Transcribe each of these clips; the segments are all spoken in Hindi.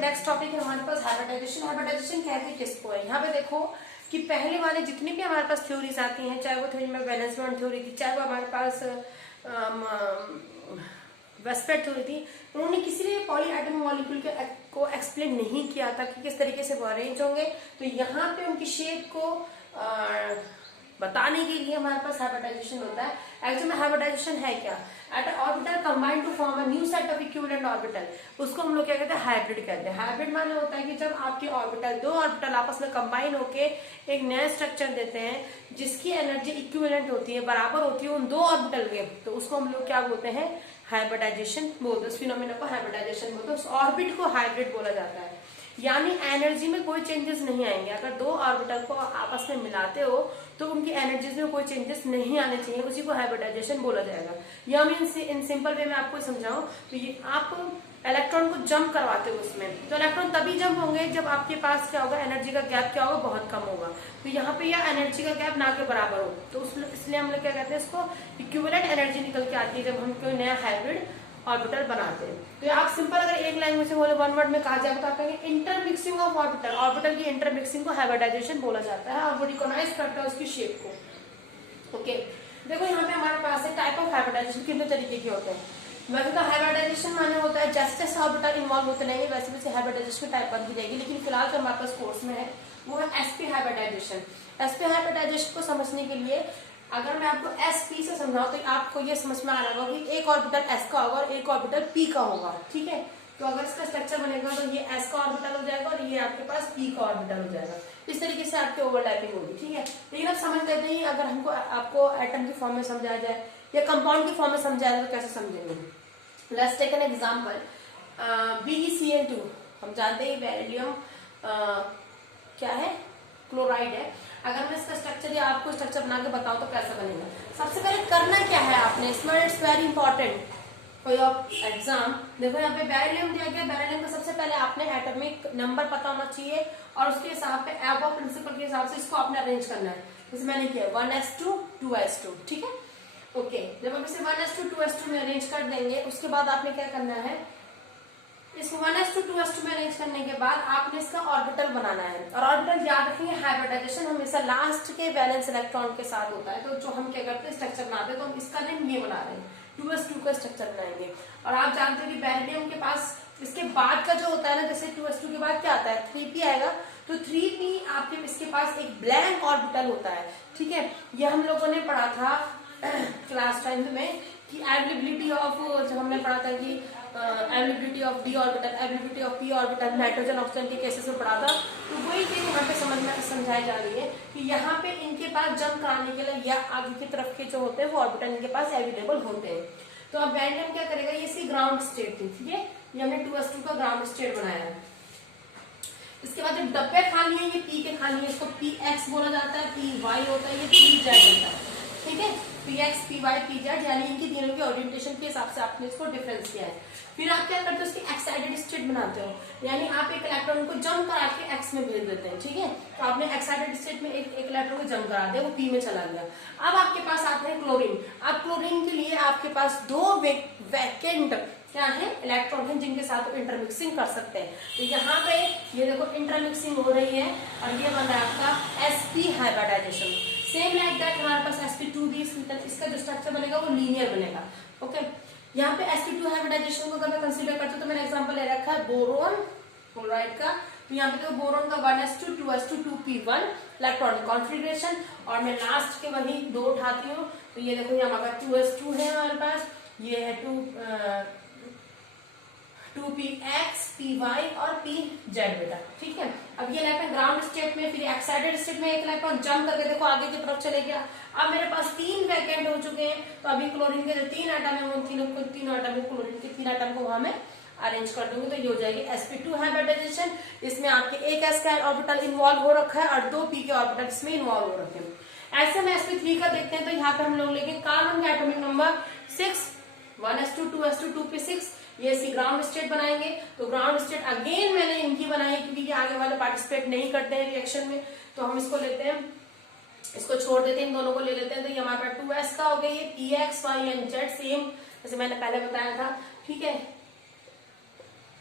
नेक्स्ट टॉपिक है हमारे पास हाइब्रिडाइजेशन। हाइब्रिडाइजेशन कहते हैं किसको है? यहाँ पे देखो कि पहले वाले जितनी भी हमारे पास थ्योरीज आती हैं, चाहे वो थ्योरी में वैलेंस बॉन्ड थ्योरी थी, चाहे वो हमारे पास वेस्पेट थ्योरी थी, उन्होंने किसी भी पॉली एटम मॉलिक्यूल को एक्सप्लेन नहीं किया था कि किस तरीके से वो अरेंज होंगे। तो यहाँ पे उनकी शेप को बताने के लिए हमारे पास हाइब्रिडाइजेशन होता है। एक्चुअली में हाइब्रिडाइजेशन है क्या? Eight orbital combine to form a new set of equivalent orbital, उसको हम लोग क्या कहते हैं? हाइब्रिड कहते हैं। हाइब्रिड माने होता है कि जब आपके ऑर्बिटल, दो ऑर्बिटल आपस में कंबाइन होके एक नया स्ट्रक्चर देते हैं जिसकी एनर्जी इक्विवेलेंट होती है, बराबर होती है उन दो ऑर्बिटल के, तो उसको हम लोग क्या बोलते हैं? हाइब्रिडाइजेशन बोलते हैं। उस फिनोमेना को हाइब्रिडाइजेशन बोलते हैं। उस ऑर्बिट को हाइब्रिड बोला जाता है। यानी एनर्जी में कोई चेंजेस नहीं आएंगे। अगर दो ऑर्बिटल को आपस में मिलाते हो तो उनकी एनर्जीज में कोई चेंजेस नहीं आने चाहिए, उसी को हाइब्रिडाइजेशन बोला जाएगा। या मैं इन सिंपल वे में आपको समझाऊं तो ये आप इलेक्ट्रॉन को जंप करवाते हो उसमें, तो इलेक्ट्रॉन तभी जंप होंगे जब आपके पास क्या होगा? एनर्जी का गैप क्या होगा? बहुत कम होगा। तो यहाँ पे यह एनर्जी का गैप ना के बराबर हो, तो इसलिए हम लोग क्या कहते हैं? इसको इक्विवेलेंट एनर्जी निकल के आती है जब हम कोई नया हाइब्रिड ऑर्बिटल बनाते हैं। तो आप सिंपल अगर एक लैंग्वेज में बोले, वन वर्ड में कहा जाए तो आप कहेंगे इंटरमिक्सिंग ऑफ ऑर्बिटल। ऑर्बिटल की इंटरमिक्सिंग को हाइब्रिडाइजेशन बोला जाता है और वो रिकॉग्नाइज करता है उसकी शेप को। ओके, देखो यहाँ पे हमारे पास है टाइप ऑफ हाइब्रिडाइजेशन कितने तरीके के होते हैं। वैसे तो हाइब्रिडाइजेशन माने होता है जैसे जैसे ऑर्बिटल इन्वॉल्व होते रहेंगे वैसे वैसे हाइब्रिडाइजेशन की टाइप बनती जाएगी। लेकिन फिलहाल जो हमारे पास कोर्स में है वो है एसपी हाइब्रिडाइजेशन। एसपी हाइब्रिडाइजेशन को समझने के लिए अगर मैं आपको एसपी से समझाऊं तो आपको ये समझ में आ रहा होगा कि एक ऑर्बिटल एस का होगा और एक ऑर्बिटल पी का होगा। ठीक है, तो अगर इसका स्ट्रक्चर बनेगा तो ये एस का ऑर्बिटल हो जाएगा और ये आपके पास पी का ऑर्बिटल हो जाएगा। इस तरीके से आपकी ओवरलैपिंग होगी। ठीक है, लेकिन अब समझ लेते हैं अगर हमको आपको एटम की फॉर्म में समझाया जाए या कंपाउंड की फॉर्म में समझाया जाए तो कैसे समझेंगे। Let's take an example, BeCl2 हम जानते हैं बेरिलियम क्या है? क्लोराइड है। अगर मैं इसका स्ट्रक्चर या आपको स्ट्रक्चर बना के बताऊं तो कैसा बनेगा? सबसे पहले करना क्या है आपने, इसमें it's very important for your exam. देखो यहाँ पे बेरिलियम दिया गया। बेरिलियम का सबसे पहले आपने एटॉमिक नंबर पता होना चाहिए और उसके हिसाब पे एबो प्रिंसिपल के हिसाब से इसको आपने अरेंज करना है। जैसे मैंने किया 1s2 2s2। ठीक है, ओके, जब हम इसे 1s2 2s2 में अरेंज कर देंगे उसके बाद आपने क्या करना है? इसको 1s2 2s2 में अरेंज करने के बाद आपने इसका ऑर्बिटल बनाना है। और ऑर्बिटल याद रखेंगे, हाइब्रिडाइजेशन हमेशा लास्ट के वैलेंस इलेक्ट्रॉन के साथ होता है। तो जो हम क्या करते हैं? स्ट्रक्चर बनाते हैं। तो हम इसका नेम ये बना रहे हैं, 2s2 का स्ट्रक्चर बनाएंगे। और आप जानते हो कि बेरिलियम के पास इसके बाद का जो होता है ना, जैसे 2s2 के बाद क्या आता है? 3p आएगा। तो 3p आपके इसके पास एक ब्लैंक ऑर्बिटल होता है। ठीक है, ये हम लोगों ने पढ़ा था क्लास 10 में कि अवेलेबिलिटी ऑफ, जब हमने पढ़ा था कि availability of D orbital, availability of P orbital, nitrogen oxygen के केसेस में पढ़ा था। तो वही चीज यहाँ पे समझाई जा रही है कि यहाँ पे इनके पास जंप कराने के लिए या आगे की तरफ के जो होते हैं वो ऑर्बिटल इनके पास अवेलेबल होते हैं। तो अब बेरिलियम क्या करेगा? ये इसकी ग्राउंड स्टेट थी। ठीक है, ये हमने 2s2 का ग्राउंड स्टेट बनाया है। इसके बाद जो डब्बे खाली है ये पी के खाली है, इसको px बोला जाता है, py होता है, ये pz होता है। ठीक है, px py pz यानी इनकी तीनों की ओरिएंटेशन के हिसाब से आपने इसको डिफरेंस किया है। फिर आप क्या करते हो? उसकी एक्साइटेड स्टेट बनाते हो, यानी आप एक इलेक्ट्रॉन को जंप करा के एक्स में भेज देते हैं। ठीक है, तो आपने एक्साइटेड स्टेट में एक इलेक्ट्रॉन को जंप करा दिया, वो पी में चला गया। अब आपके पास आते हैं क्लोरीन। अब क्लोरीन के लिए आपके पास दो वैकेंट क्या है? इलेक्ट्रॉन है जिनके साथ इंटरमिक्सिंग कर सकते हैं। तो यहाँ पे ये देखो इंटरमिक्सिंग हो रही है और ये बन रहा है आपका sp hybridisation. Same like that हमारे पास sp2b, इसका जो स्ट्रक्चर बनेगा वो लीनियर बनेगा। ओके, यहाँ पे sp2 हाइब्रिडाइजेशन को अगर मैं कंसीडर करती हूँ तो मैंने एग्जांपल ले रखा है बोरोन क्लोराइड का। तो यहाँ पे देखो बोरोन का 1s2 2s2 2p1 electronic configuration, और मैं लास्ट के वही दो उठाती हूँ। तो ये देखो यहाँ हमारा 2s2 है हमारे पास, ये है 2px py और pz बेटा। ठीक है, अब ये इलेक्ट्रॉन ग्राउंड स्टेट में, फिर एक्साइटेड स्टेट में एक इलेक्ट्रॉन जंप करके देखो आगे की तरफ चले गया। अब मेरे पास 3 वैकेंट हो चुके हैं। तो अभी क्लोरीन के जो 3 एटम है उन तीनों एटम को, क्लोरीन के 3 एटम को वहां में अरेंज कर दूंगी। तो ये हो जाएगी sp2 हाइब्रिडाइजेशन। इसमें आपके एक s का ऑर्बिटल इन्वॉल्व हो रखा है और 2 p के ऑर्बिटल इसमें इन्वॉल्व हो रखे हैं। ऐसे में sp3 का देखते हैं तो यहाँ पे हम लोग लेंगे कार्बन का atomic number 6, 1s2 2s2 2p6, ये इसकी ग्राउंड स्टेट बनाएंगे। तो ग्राउंड स्टेट अगेन मैंने इनकी बनाई है क्योंकि ये आगे वाले पार्टिसिपेट नहीं करते हैं रिएक्शन में। तो हम इसको लेते हैं, इसको छोड़ देते हैं, इन दोनों को ले लेते हैं। तो ये हमारे पास 2s का हो गया, ये px y and z same जैसे मैंने पहले बताया था। ठीक है,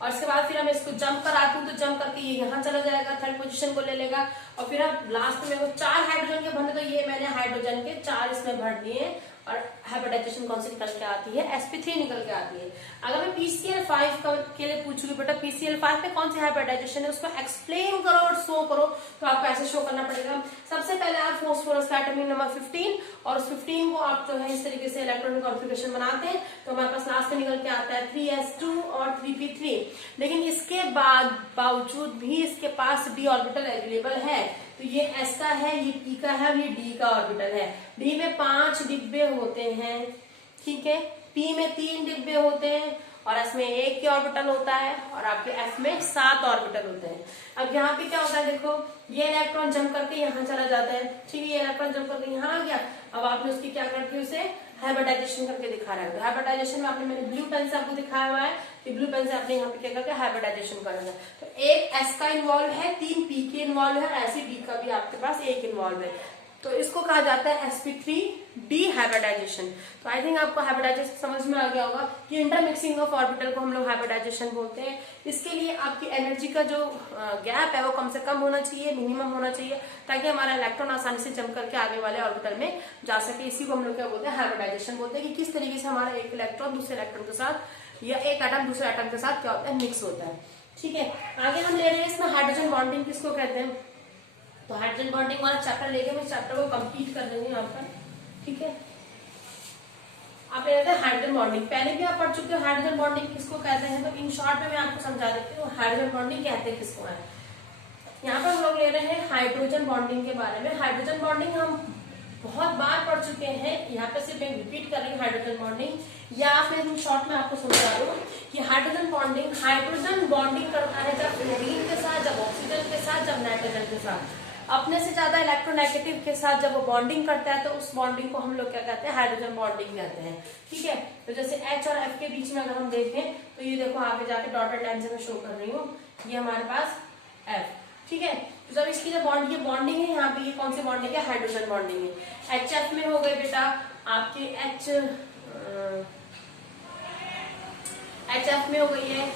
और इसके बाद फिर हम इसको जंप कराती हूँ तो जंप करके ये यहाँ चला जाएगा, थर्ड पोजीशन को ले लेगा। और फिर अब लास्ट में वो 4 हाइड्रोजन के भरने, तो ये मैंने हाइड्रोजन के 4 इसमें भर दिए और हाइब्रिडाइजेशन कौन सी निकल के आती है, sp3 निकल के आती है। अगर मैं PCl5 के लिए पूछूंगी बेटा PCl5 पे कौन सी हाइब्रिडाइजेशन है, उसको एक्सप्लेन करो और शो करो, तो आपको ऐसे शो करना पड़ेगा। सबसे पहले आप फॉस्फोरस का एटॉमिक नंबर 15 और उस 15 को आप जो है इस तरीके से इलेक्ट्रॉनिक कॉन्फ़िगरेशन बनाते हैं, तो हमारे पास लास्ट में निकल के आता है 3s2 और 3p3। लेकिन इसके बावजूद भी इसके पास d ऑर्बिटल अवेलेबल है, तो ये s का है, ये p का है और ये d का ऑर्बिटल है। d में 5 डिब्बे होते हैं, ठीक है, p में 3 डिब्बे होते हैं और s में 1 की ऑर्बिटल होता है और आपके f में 7 ऑर्बिटल होते हैं। अब यहाँ पे क्या होता है, देखो ये इलेक्ट्रॉन जंप करके यहाँ चला जाता है, ठीक है, ये इलेक्ट्रॉन जंप करके यहाँ आ गया। अब आपने उसकी क्या करके उसे हाइब्रिडाइजेशन करके दिखा रहा है, तो हाइब्रिडाइजेशन में आपने मैंने ब्लू पेन से आपको दिखाया हुआ है कि ब्लू पेन से आपने यहाँ पे क्या करके हाइब्रिडाइजेशन करना है। तो एक s का इन्वॉल्व है, 3 p के इन्वॉल्व है, ऐसे d का भी आपके पास 1 इन्वॉल्व है, तो इसको कहा जाता है sp3d हाइब्रिडाइजेशन। तो आई थिंक आपको हाइब्रिडाइजेशन समझ में आ गया होगा कि इंटरमिक्सिंग ऑफ ऑर्बिटल को हम लोग हाइब्रिडाइजेशन बोलते हैं। इसके लिए आपकी एनर्जी का जो गैप है वो कम से कम होना चाहिए, मिनिमम होना चाहिए, ताकि हमारा इलेक्ट्रॉन आसानी से जम करके आगे वाले ऑर्बिटल में जा सके। इसी को हम लोग क्या बोलते हैं, हाइब्रिडाइजेशन बोलते हैं, कि किस तरीके से हमारा एक इलेक्ट्रॉन दूसरे इलेक्ट्रॉन के साथ या एक एटम दूसरे एटम के साथ क्या होता है, मिक्स होता है। ठीक है, आगे हम ले रहे हैं इसमें हाइड्रोजन बॉन्डिंग किसको कहते हैं। तो हाइड्रोजन बॉन्डिंग वाला चैप्टर लेके मैं चैप्टर को कंप्लीट कर देंगे यहाँ पर, ठीक है। आप ले लेते हैं हाइड्रोजन बॉन्डिंग, पहले भी आप पढ़ चुके हो हाइड्रोजन बॉन्डिंग किसको कहते हैं, तो इन शॉर्ट में मैं आपको समझा देती हूँ हाइड्रोजन बॉन्डिंग कहते हैं किसको है। यहाँ पर हम लोग ले रहे हैं हाइड्रोजन बॉन्डिंग के बारे में। हाइड्रोजन बॉन्डिंग हम बहुत बार पढ़ चुके हैं, यहाँ पे सिर्फ मैं रिपीट कर रही हूँ हाइड्रोजन बॉन्डिंग, या फिर इन शॉर्ट में आपको समझा रहा हूँ कि हाइड्रोजन बॉन्डिंग करता है जब फ्लोरीन के साथ, जब ऑक्सीजन के साथ, जब नाइट्रोजन के साथ, अपने से ज्यादा इलेक्ट्रोनेगेटिव के साथ जब वो बॉन्डिंग करता है, तो उस बॉन्डिंग को हम लोग क्या कहते हैं, हाइड्रोजन बॉन्डिंग कहते हैं। ठीक है, तो जैसे H और F के बीच में अगर हम देखें तो ये देखो आगे जाके डॉटेड लाइन से मैं शो कर रही हूँ, ये हमारे पास F, ठीक है। तो जब इसकी जो बॉन्ड, ये बॉन्डिंग है यहाँ पे, ये कौन सी बॉन्डिंग है, हाइड्रोजन बॉन्डिंग है। HF में हो गई बेटा आपकी HF में हो गई है,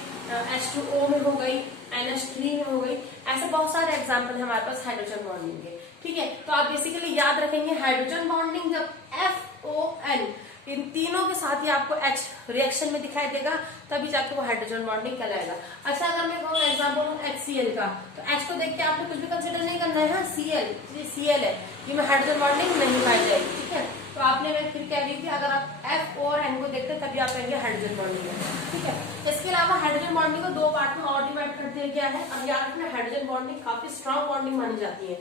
H2O में हो गई, NH3 में हो गई, ऐसे बहुत सारे एग्जाम्पल है हमारे पास हाइड्रोजन बॉन्डिंग के। ठीक है, तो आप बेसिकली याद रखेंगे हाइड्रोजन बॉन्डिंग जब FON इन तीनों के साथ ही आपको H रिएक्शन में दिखाई देगा, तभी जाके वो हाइड्रोजन बॉन्डिंग कहलाएगा। अच्छा, अगर मैं कहूँ एग्जाम्पल HCl का, तो H को देख के आपने कुछ भी कंसिडर नहीं करना है, Cl है, ये में हाइड्रोजन बॉन्डिंग नहीं पाई जाएगी। ठीक है, तो आपने मैं फिर कह रही थी अगर आप F और N को देखते तभी आप कहेंगे हाइड्रोजन बॉन्डिंग है। ठीक है, इसके अलावा हाइड्रोजन बॉन्डिंग को 2 पार्ट में और डिवाइड कर दिया गया है। अब याद रखना हाइड्रोजन बॉन्डिंग काफी स्ट्रॉन्ग बॉन्डिंग मानी जाती है।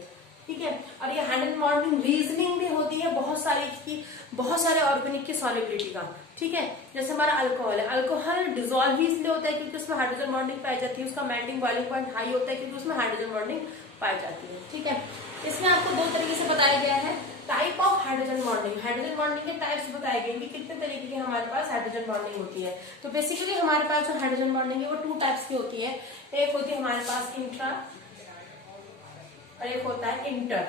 ठीक है, और ये हाइड्रोजन बॉन्डिंग रीजनिंग भी होती है बहुत सारे ऑर्गेनिक की सॉल्युबिलिटी का। ठीक है, जैसे हमारा अल्कोहल है, अल्कोहल डिजोल्व ही इसलिए होता है क्योंकि उसमें हाइड्रोजन बॉन्डिंग पाई जाती है, उसका मेल्टिंग बॉइलिंग पॉइंट हाई होता है क्योंकि उसमें हाइड्रोजन बॉन्डिंग पाई जाती है। ठीक है, इसमें आपको 2 तरीके से बताया गया है type of hydrogen bonding. Hydrogen bonding के टाइप्स बताए गए कि कितने तरीके की हमारे पास हाइड्रोजन बॉन्डिंग होती है। तो बेसिकली हमारे पास जो हाइड्रोजन बॉन्डिंग है वो 2 टाइप्स की होती है, एक होती है हमारे पास इंट्रा और एक होता है इंटर।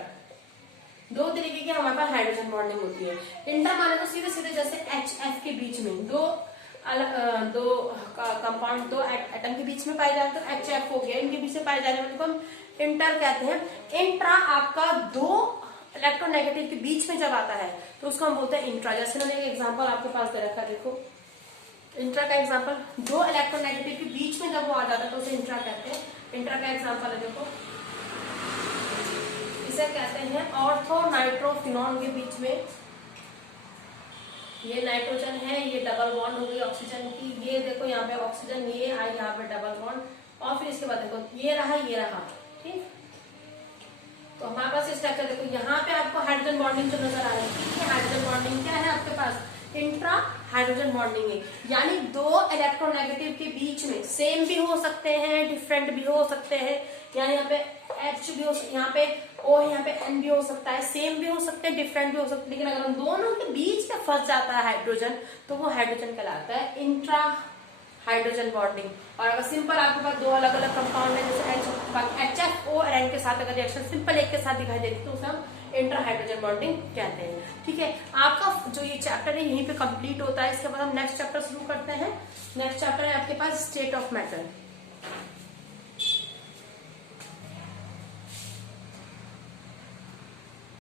2 तरीके की हमारे पास हाइड्रोजन बॉन्डिंग होती है। इंटर माने तो सीधे सीधे जैसे HF के बीच में दो कंपाउंड, 2 एटम के बीच में पाए जाते हैं, HF हो गया, इनके बीच में पाए जाने वाले को हम इंटर कहते हैं। इंट्रा आपका 2 इलेक्ट्रोनेगेटिव के बीच में जब आता है तो उसको हम बोलते हैं इंट्रा। जैसे मैंने एक एग्जांपल आपके पास दे रखा है, देखो इंट्रा का एग्जांपल, 2 इलेक्ट्रोनेगेटिव के बीच में जब वो आ जाता है तो उसे इंट्रा कहते हैं। इंट्रा का एग्जांपल है, देखो इसे कहते हैं ऑर्थो नाइट्रोफिनॉन के बीच में, ये नाइट्रोजन है, ये डबल बॉन्ड हो गई ऑक्सीजन की, ये देखो यहाँ पे ऑक्सीजन, ये आई यहाँ पे डबल बॉन्ड, और फिर इसके बाद देखो ये रहा, ठीक। तो हमारे पास स्ट्रक्चर देखो, यहाँ पे आपको हाइड्रोजन बॉन्डिंग जो नजर आ रही है, हाइड्रोजन बॉन्डिंग क्या है आपके पास, इंट्रा हाइड्रोजन बॉन्डिंग है। यानी 2 इलेक्ट्रोनेगेटिव के बीच में सेम भी हो सकते हैं, डिफरेंट भी हो सकते हैं, यानी यहाँ पे H भी हो, यहाँ पे O, यहाँ पे N भी हो सकता है, सेम भी हो सकते हैं, डिफरेंट भी हो सकते हैं। लेकिन अगर हम दोनों के बीच में फंस जाता है हाइड्रोजन, तो वो हाइड्रोजन कहलाता है इंट्रा हाइड्रोजन बॉन्डिंग। और अगर सिंपल आपके पास 2 अलग अलग कंपाउंड है, जैसे HF O और N के साथ अगर रिएक्शन सिंपल एक के साथ दिखाई देती है तो उसे हम इंट्रा हाइड्रोजन बॉन्डिंग कहते हैं। ठीक है, आपका जो ये चैप्टर है यहीं पे कंप्लीट होता है। इसके बाद हम नेक्स्ट चैप्टर शुरू करते हैं। नेक्स्ट चैप्टर है आपके पास स्टेट ऑफ मैटर।